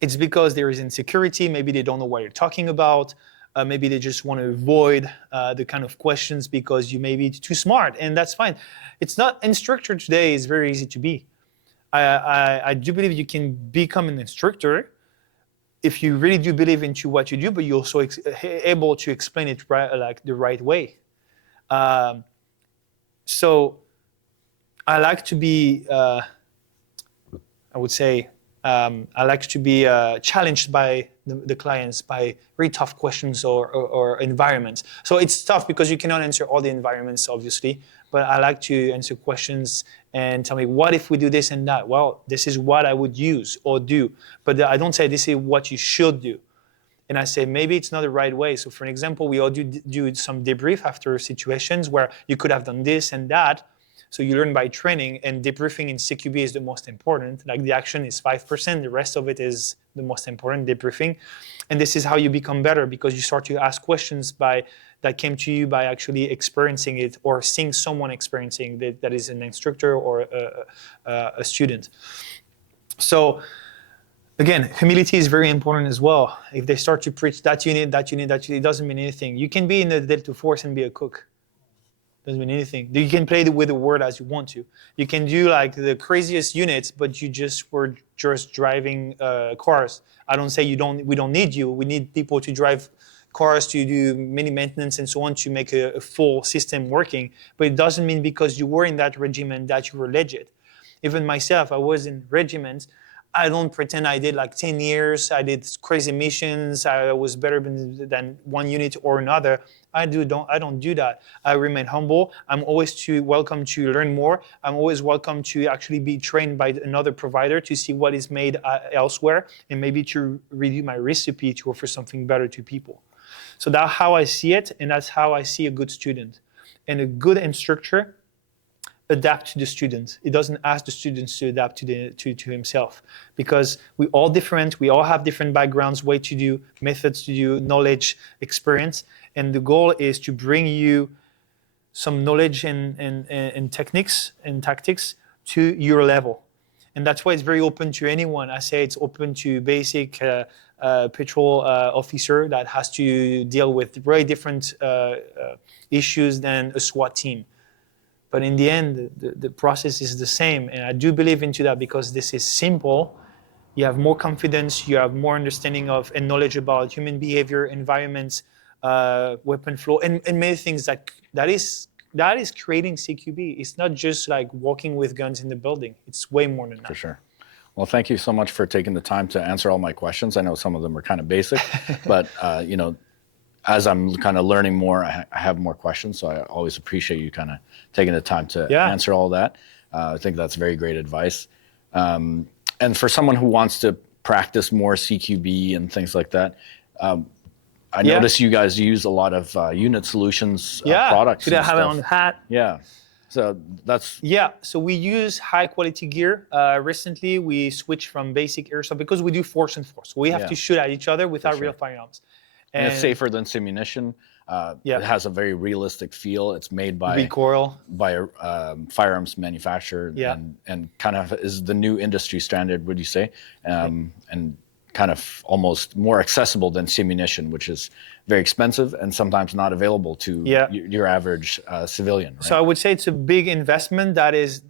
It's because there is insecurity. Maybe they don't know what you're talking about. Maybe they just want to avoid the kind of questions because you may be too smart, and that's fine. It's not, instructor today is very easy to be. I do believe you can become an instructor if you really do believe into what you do, but you're also able to explain it like the right way. So I like to be, I would say, I like to be challenged by the clients by very tough questions or environments. So it's tough because you cannot answer all the environments, obviously, but I like to answer questions and tell me, what if we do this and that? Well, this is what I would use or do. But I don't say this is what you should do. And I say, maybe it's not the right way. So for an example, we all do some debrief after situations where you could have done this and that. So you learn by training, and debriefing in CQB is the most important. Like the action is 5%, the rest of it is the most important, debriefing. And this is how you become better, because you start to ask questions that came to you by actually experiencing it or seeing someone experiencing that is an instructor or a student. So again, humility is very important as well. If they start to preach that you need, it doesn't mean anything. You can be in the Delta Force and be a cook. Doesn't mean anything. You can play with the word as you want to. You can do like the craziest units, but you just were just driving cars. I don't say we don't need you. We need people to drive cars, to do mini maintenance and so on, to make a full system working. But it doesn't mean because you were in that regiment that you were legit. Even myself, I was in regiments. I don't pretend I did like 10 years. I did crazy missions. I was better than one unit or another. I don't do that. I remain humble. I'm always welcome to learn more. I'm always welcome to actually be trained by another provider to see what is made elsewhere, and maybe to review my recipe to offer something better to people. So that's how I see it, and that's how I see a good student. And a good instructor adapt to the student. It doesn't ask the students to adapt to himself, because we all different. We all have different backgrounds, way to do, methods to do, knowledge, experience, and the goal is to bring you some knowledge and techniques and tactics to your level. And that's why it's very open to anyone. I say it's open to basic patrol officer that has to deal with very different issues than a SWAT team. But in the end, the process is the same. And I do believe into that, because this is simple. You have more confidence, you have more understanding of and knowledge about human behavior, environments, weapon flow, and many things that is creating CQB. It's not just like walking with guns in the building. It's way more than that. For sure. Well, thank you so much for taking the time to answer all my questions. I know some of them are kind of basic, but as I'm kind of learning more, I have more questions. So I always appreciate you kind of taking the time to answer all that. I think that's very great advice. And for someone who wants to practice more CQB and things like that, I notice you guys use a lot of unit solutions products. Should I have it on the hat? Yeah. So that's... Yeah, so we use high quality gear. Recently, we switched from basic airsoft because we do force and force. We have to shoot at each other without real firearms. And it's safer than simunition. It has a very realistic feel. It's made by recoil, by a firearms manufacturer, and kind of is the new industry standard, would you say? And kind of almost more accessible than simunition, which is very expensive and sometimes not available to your average civilian. Right? So I would say it's a big investment that is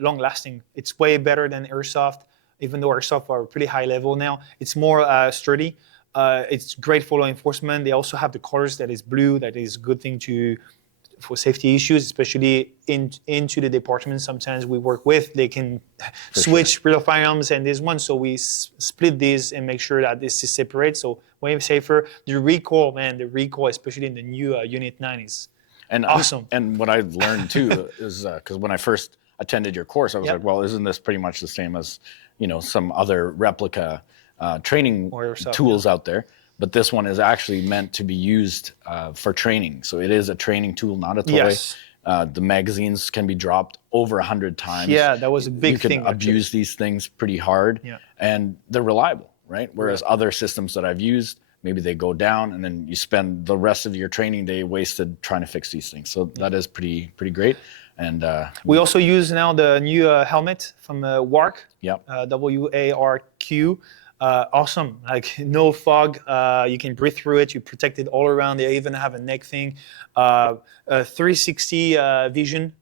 long lasting. It's way better than airsoft. even though our stuff are pretty high level now. It's more sturdy. It's great for law enforcement. They also have the colors that is blue. That is a good thing for safety issues, especially into the department. Sometimes we work with, they can switch real firearms and this one. So we split these and make sure that this is separate. So way safer. The recoil, especially in the new Unit 9 is awesome. And what I've learned too is because when I first attended your course, I was like, well, isn't this pretty much the same as, some other replica training tools out there? But this one is actually meant to be used for training. So it is a training tool, not a toy. Yes. The magazines can be dropped over 100 times. Yeah, that was a big thing. You can abuse these things pretty hard, and they're reliable, right? Whereas other systems that I've used, maybe they go down, and then you spend the rest of your training day wasted trying to fix these things. So that is pretty great. And we also use now the new helmet from WARQ. Yep. WARQ. Awesome, like no fog, you can breathe through it, you protect it all around. They even have a neck thing, 360 vision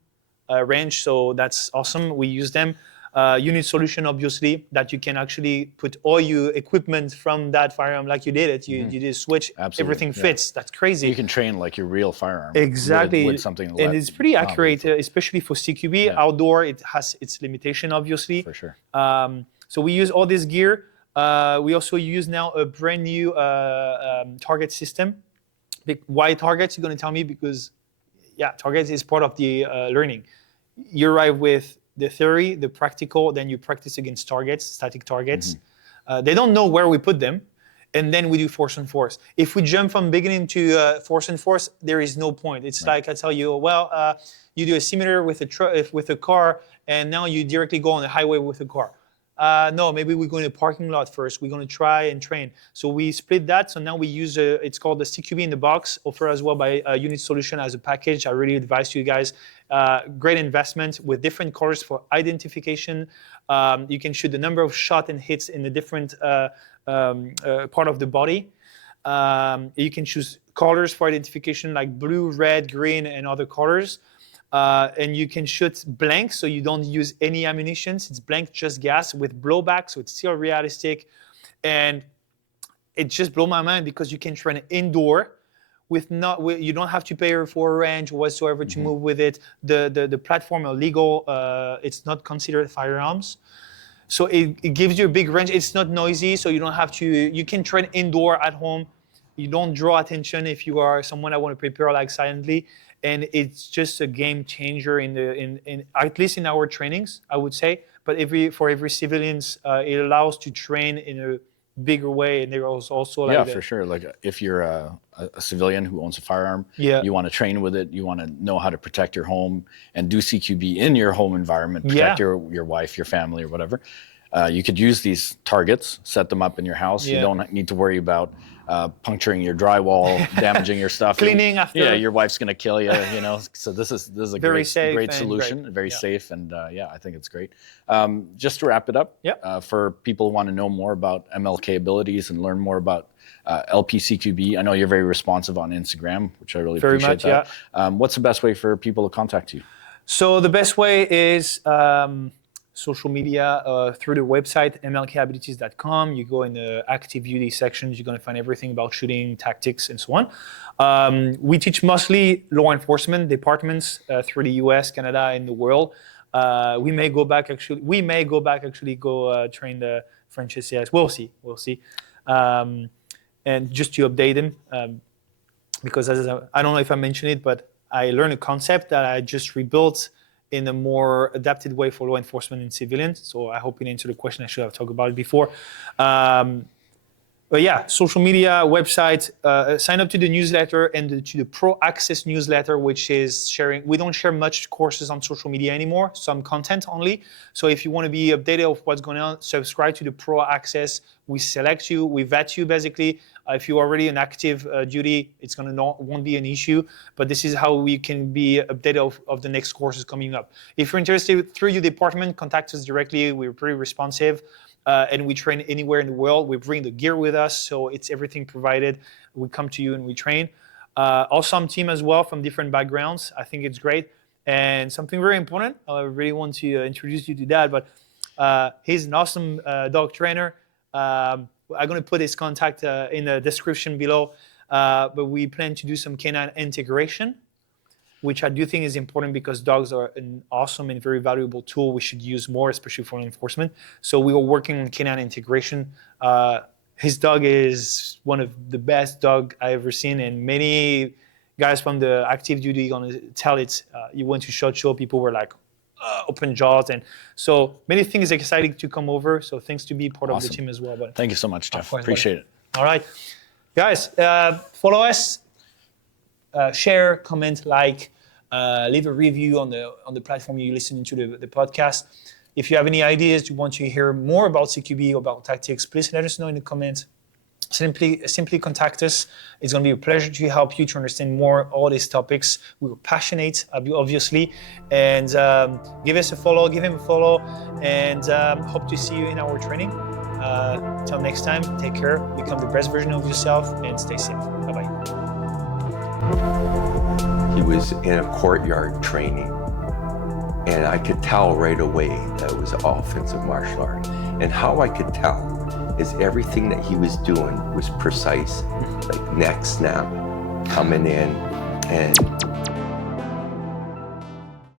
range, so that's awesome. We use them. Unit solution, obviously, that you can actually put all your equipment from that firearm like you did it. You did a switch, everything fits. That's crazy. You can train like your real firearm. Exactly. With something and it's pretty accurate, especially for CQB. Outdoor, it has its limitation, obviously. For sure. So we use all this gear. We also use now a brand new target system. Why targets? You're going to tell me because, targets is part of the learning. You arrive with the theory, the practical, then you practice against targets, static targets. They don't know where we put them, and then we do force and force. If we jump from beginning to force and force, there is no point. It's like I tell you, you do a simulator with a car, and now you directly go on the highway with a car. No, maybe we're going to parking lot first. We're going to try and train. So we split that. So now we use it's called the CQB in the box, offered as well by Unit Solution as a package. I really advise you guys. Great investment with different colors for identification. You can shoot the number of shots and hits in the different part of the body. You can choose colors for identification like blue, red, green, and other colors. And you can shoot blank, so you don't use any ammunition. It's blank, just gas with blowback, so it's still realistic. And it just blew my mind because you can train indoor you don't have to pay for a range whatsoever to move with it. The platform are legal. It's not considered firearms. So it gives you a big range. It's not noisy, so you don't have to. You can train indoor at home. You don't draw attention if you are someone that want to prepare like silently. And it's just a game changer in at least in our trainings, I would say. But for every civilians, it allows to train in a bigger way. And there was also like for sure. Like if you're a civilian who owns a firearm, you want to train with it. You want to know how to protect your home and do CQB in your home environment, protect your wife, your family, or whatever. You could use these targets, set them up in your house. You don't need to worry about puncturing your drywall, damaging your stuff, cleaning after. Yeah, your wife's gonna kill you. So this is a very great solution, very safe, and I think it's great. Just to wrap it up, for people who want to know more about MLK abilities and learn more about LPCQB, I know you're very responsive on Instagram, which I really appreciate that. What's the best way for people to contact you? So the best way is social media through the website mlkabilities.com. You go in the active duty sections, you're going to find everything about shooting, tactics, and so on. We teach mostly law enforcement departments through the US, Canada, and the world. We may go back actually train the French SAS. We'll see. And just to update them, because I don't know if I mentioned it, but I learned a concept that I just rebuilt in a more adapted way for law enforcement and civilians. So I hope it answered the question. I should have talked about it before. But yeah, social media, website, sign up to the newsletter and to the Pro Access newsletter, which is sharing. We don't share much courses on social media anymore, some content only. So if you want to be updated of what's going on, subscribe to the Pro Access. We select you, we vet you basically. If you're already an active duty, it's won't be an issue. But this is how we can be updated of the next courses coming up. If you're interested through your department, contact us directly. We're pretty responsive. And we train anywhere in the world. We bring the gear with us, so it's everything provided. We come to you and we train. Awesome team as well from different backgrounds. I think it's great. And something very important, I really want to introduce you to that, but He's an awesome dog trainer. I'm going to put his contact in the description below. But we plan to do some canine integration, which I do think is important because dogs are an awesome and very valuable tool we should use more, especially for enforcement. So we are working on canine integration. His dog is one of the best dog I ever seen, and many guys from the active duty gonna tell it. You went to SHOT Show, people were like open jaws, and so many things exciting to come over. So thanks to be part of the team as well. But thank you so much, Jeff. course, Appreciate it. all right, guys, follow us, share, comment, like, leave a review on the platform you're listening to the podcast. If you have any ideas, you want to hear more about CQB or about tactics, please let us know in the comments. Simply contact us. It's going to be a pleasure to help you to understand more all these topics. We're passionate, obviously, and give us a follow, give him a follow, and hope to see you in our training. Till next time, take care, become the best version of yourself, and stay safe. Bye-bye. He was in a courtyard training, and I could tell right away that it was offensive martial art. And how I could tell is everything that he was doing was precise, like neck snap, coming in, and